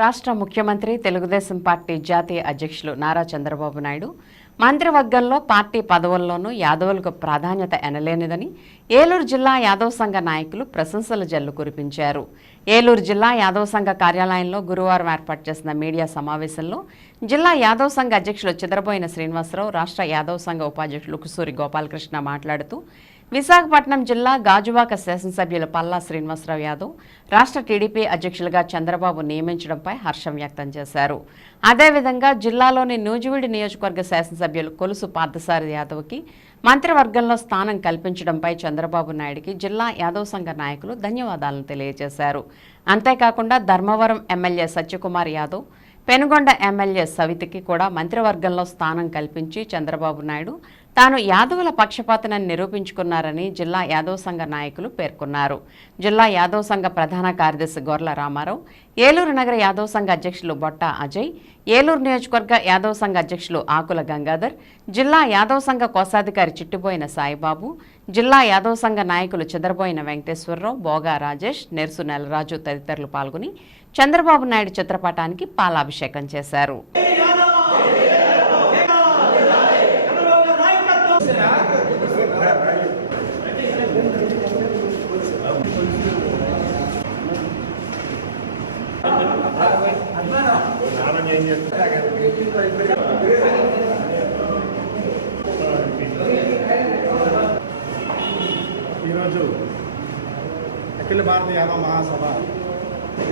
రాష్ట్ర ముఖ్యమంత్రి తెలుగుదేశం పార్టీ జాతీయ అధ్యక్షులు నారా చంద్రబాబు నాయుడు మంత్రివర్గంలో పార్టీ పదవుల్లోనూ యాదవులకు ప్రాధాన్యత ఎనలేనిదని ఏలూరు జిల్లా యాదవ సంఘ నాయకులు ప్రశంసల జల్లు కురిపించారు. ఏలూరు జిల్లా యాదవ సంఘ కార్యాలయంలో గురువారం ఏర్పాటు చేసిన మీడియా సమావేశంలో జిల్లా యాదవ సంఘ అధ్యక్షులు చిద్రబోయిన శ్రీనివాసరావు, రాష్ట్ర యాదవ సంఘ ఉపాధ్యక్షులు కుసూరి గోపాలకృష్ణ మాట్లాడుతూ విశాఖపట్నం జిల్లా గాజువాక శాసనసభ్యులు పల్లా శ్రీనివాసరావు యాదవ్ రాష్ట్ర టీడీపీ అధ్యక్షులుగా చంద్రబాబు నియమించడంపై హర్షం వ్యక్తం చేశారు. అదేవిధంగా జిల్లాలోని నూజివీడు నియోజకవర్గ శాసనసభ్యులు కొలుసు పార్థసారథి యాదవ్కి మంత్రివర్గంలో స్థానం కల్పించడంపై చంద్రబాబు నాయుడికి జిల్లా యాదవ్ సంఘ నాయకులు ధన్యవాదాలను తెలియజేశారు. అంతేకాకుండా ధర్మవరం ఎమ్మెల్యే సత్యకుమార్ యాదవ్, పెనుగొండ ఎమ్మెల్యే సవితికి కూడా మంత్రివర్గంలో స్థానం కల్పించి చంద్రబాబు నాయుడు తాను యాదవుల పక్షపాతనని నిరూపించుకున్నారని జిల్లా యాదవ సంఘ నాయకులు పేర్కొన్నారు. జిల్లా యాదవ సంఘ ప్రధాన కార్యదర్శి గొర్ల రామారావు, ఏలూరు నగర యాదవ సంఘ అధ్యక్షులు బొట్ట అజయ్, ఏలూరు నియోజకవర్గ యాదవ సంఘ అధ్యక్షులు ఆకుల గంగాధర్, జిల్లా యాదవ సంఘ కోశాధికారి చిట్టిబోయిన సాయిబాబు, జిల్లా యాదవ సంఘ నాయకులు చిద్రబోయిన వెంకటేశ్వరరావు, బోగా రాజేష్, నెర్సు నెలరాజు తదితరులు పాల్గొని చంద్రబాబు నాయుడు చిత్రపటానికి పాలాభిషేకం చేశారు. ఈరోజు అఖిల భారత యాదవ మహాసభ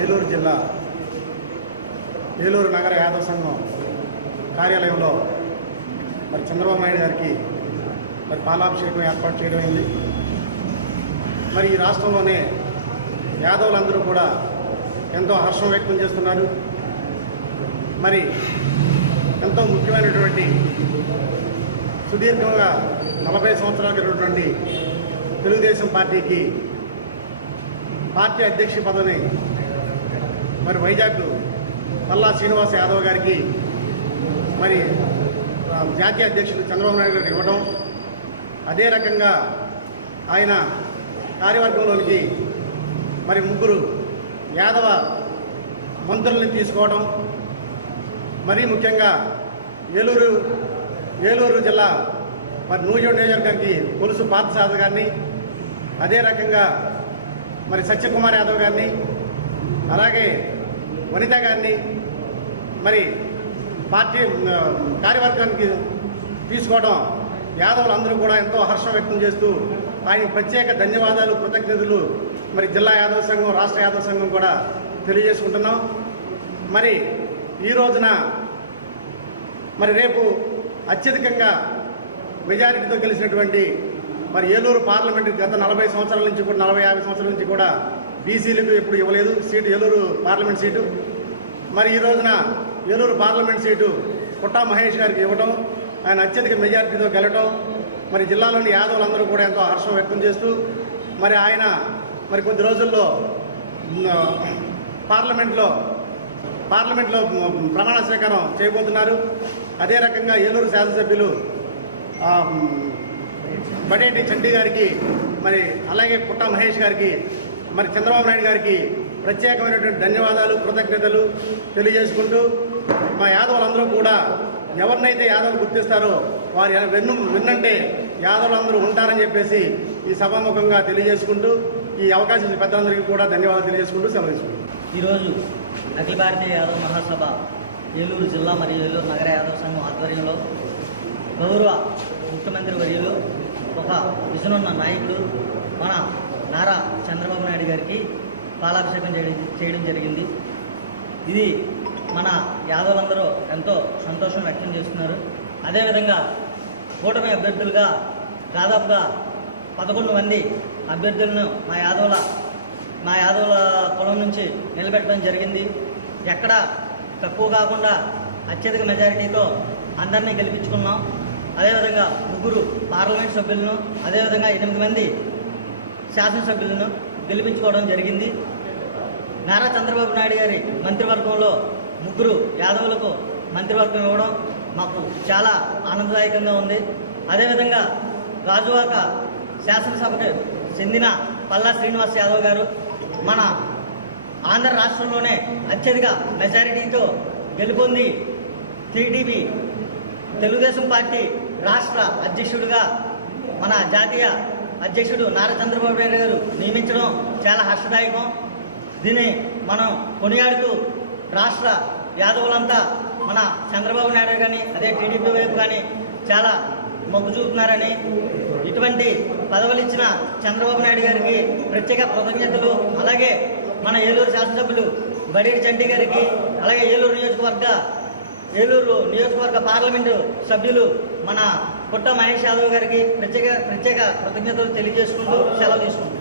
ఏలూరు జిల్లా ఏలూరు నగర యాదవ సంఘం కార్యాలయంలో మరి చంద్రబాబు నాయుడు గారికి మరి పాలాభిషేకం ఏర్పాటు చేయడం అయింది. మరి ఈ రాష్ట్రంలోనే యాదవులందరూ కూడా ఎంతో హర్షం వ్యక్తం చేస్తున్నారు. మరి ఎంతో ముఖ్యమైనటువంటి సుదీర్ఘంగా 40 సంవత్సరాలు జరిగినటువంటి తెలుగుదేశం పార్టీకి పార్టీ అధ్యక్ష పదవిని మరి వైజాగ్ పల్లా శ్రీనివాస యాదవ్ గారికి మరి జాతీయ అధ్యక్షులు చంద్రబాబు నాయుడు గారికి ఇవ్వడం, అదే రకంగా ఆయన కార్యవర్గంలోనికి మరి 3 యాదవ మంత్రుల్ని తీసుకోవడం, మరీ ముఖ్యంగా ఏలూరు జిల్లా మరి నూజివీడు నియోజకవర్గానికి కొలుసు పార్థసారథి గారిని, అదే రకంగా మరి సత్యకుమార్ యాదవ్ గారిని, అలాగే వనిత గారిని మరి పార్టీ కార్యవర్గానికి తీసుకోవడం యాదవులందరూ కూడా ఎంతో హర్షం వ్యక్తం చేస్తూ ఆయన ప్రత్యేక ధన్యవాదాలు, కృతజ్ఞతలు మరి జిల్లా యాదవ సంఘం, రాష్ట్ర యాదవ సంఘం కూడా తెలియజేసుకుంటున్నాం. మరి ఈ రోజున మరి రేపు అత్యధికంగా మెజారిటీతో గెలిచినటువంటి మరి ఏలూరు పార్లమెంటు గత 40 సంవత్సరాల నుంచి కూడా 40-50 సంవత్సరాల నుంచి కూడా బీసీలకు ఎప్పుడు ఇవ్వలేదు సీటు, ఏలూరు పార్లమెంట్ సీటు. మరి ఈ రోజున ఏలూరు పార్లమెంట్ సీటు పుట్టా మహేష్ గారికి ఇవ్వడం, ఆయన అత్యధిక మెజారిటీతో గెలవడం మరి జిల్లాలోని యాదవులందరూ కూడా ఎంతో హర్షం వ్యక్తం చేస్తూ మరి ఆయన మరి కొద్ది రోజుల్లో పార్లమెంట్లో ప్రమాణ స్వీకారం చేయబోతున్నారు. అదే రకంగా ఏలూరు శాసనసభ్యులు బడేటి చంటి గారికి మరి అలాగే పుట్టా మహేష్ గారికి మరి చంద్రబాబు నాయుడు గారికి ప్రత్యేకమైనటువంటి ధన్యవాదాలు, కృతజ్ఞతలు తెలియజేసుకుంటూ మా యాదవులందరూ కూడా ఎవరినైతే యాదవులు గుర్తిస్తారో వారి వెన్నంటే యాదవులందరూ ఉంటారని చెప్పేసి ఈ సభాముఖంగా తెలియజేసుకుంటూ ఈ అవకాశం పెద్దలందరికీ కూడా ధన్యవాదాలు తెలియజేసుకుంటూ సెలవు తీసుకుంటాం. ఈరోజు అఖిల భారతీయ యాదవ మహాసభ ఏలూరు జిల్లా మరియు ఏలూరు నగర యాదవ సంఘం ఆధ్వర్యంలో గౌరవ ముఖ్యమంత్రి వర్యులు, ఒక విజనున్న నాయకుడు మన నారా చంద్రబాబు నాయుడు గారికి పాలాభిషేకం చేయడం జరిగింది. ఇది మన యాదవులందరూ ఎంతో సంతోషం వ్యక్తం చేస్తున్నారు. అదేవిధంగా కూటమి అభ్యర్థులుగా దాదాపుగా 11 మంది అభ్యర్థులను మా యాదవుల కులం నుంచి నిలబెట్టడం జరిగింది. ఎక్కడ తక్కువ కాకుండా అత్యధిక మెజారిటీతో అందరినీ గెలిపించుకున్నాం. అదేవిధంగా 3 పార్లమెంట్ సభ్యులను, అదేవిధంగా 8 మంది శాసనసభ్యులను గెలిపించుకోవడం జరిగింది. నారా చంద్రబాబు నాయుడు గారి మంత్రివర్గంలో 3 యాదవులకు మంత్రివర్గం ఇవ్వడం మాకు చాలా ఆనందదాయకంగా ఉంది. అదేవిధంగా గాజువాక శాసనసభకు చెందిన పల్లా శ్రీనివాస్ యాదవ్ గారు మన ఆంధ్ర రాష్ట్రంలోనే అత్యధిక మెజారిటీతో గెలుపొంది టీడీపీ తెలుగుదేశం పార్టీ రాష్ట్ర అధ్యక్షుడిగా మన జాతీయ అధ్యక్షుడు నారా చంద్రబాబు నాయుడు గారు నియమించడం చాలా హర్షదాయకం. దీన్ని మనం కొనియాడుతూ రాష్ట్ర యాదవులంతా మన చంద్రబాబు నాయుడు కానీ అదే టీడీపీ వైపు కానీ చాలా మొగ్గు చూపుతున్నారని, ఇటువంటి పదవులు ఇచ్చిన చంద్రబాబు నాయుడు గారికి ప్రత్యేక కృతజ్ఞతలు. అలాగే మన ఏలూరు శాసనసభ్యులు బడేటి చంటి గారికి, అలాగే ఏలూరు నియోజకవర్గ పార్లమెంటు సభ్యులు మన పుట్ట మహేష్ యాదవ్ గారికి ప్రత్యేక కృతజ్ఞతలు తెలియజేసుకుంటూ సెలవు తీసుకుంటాం.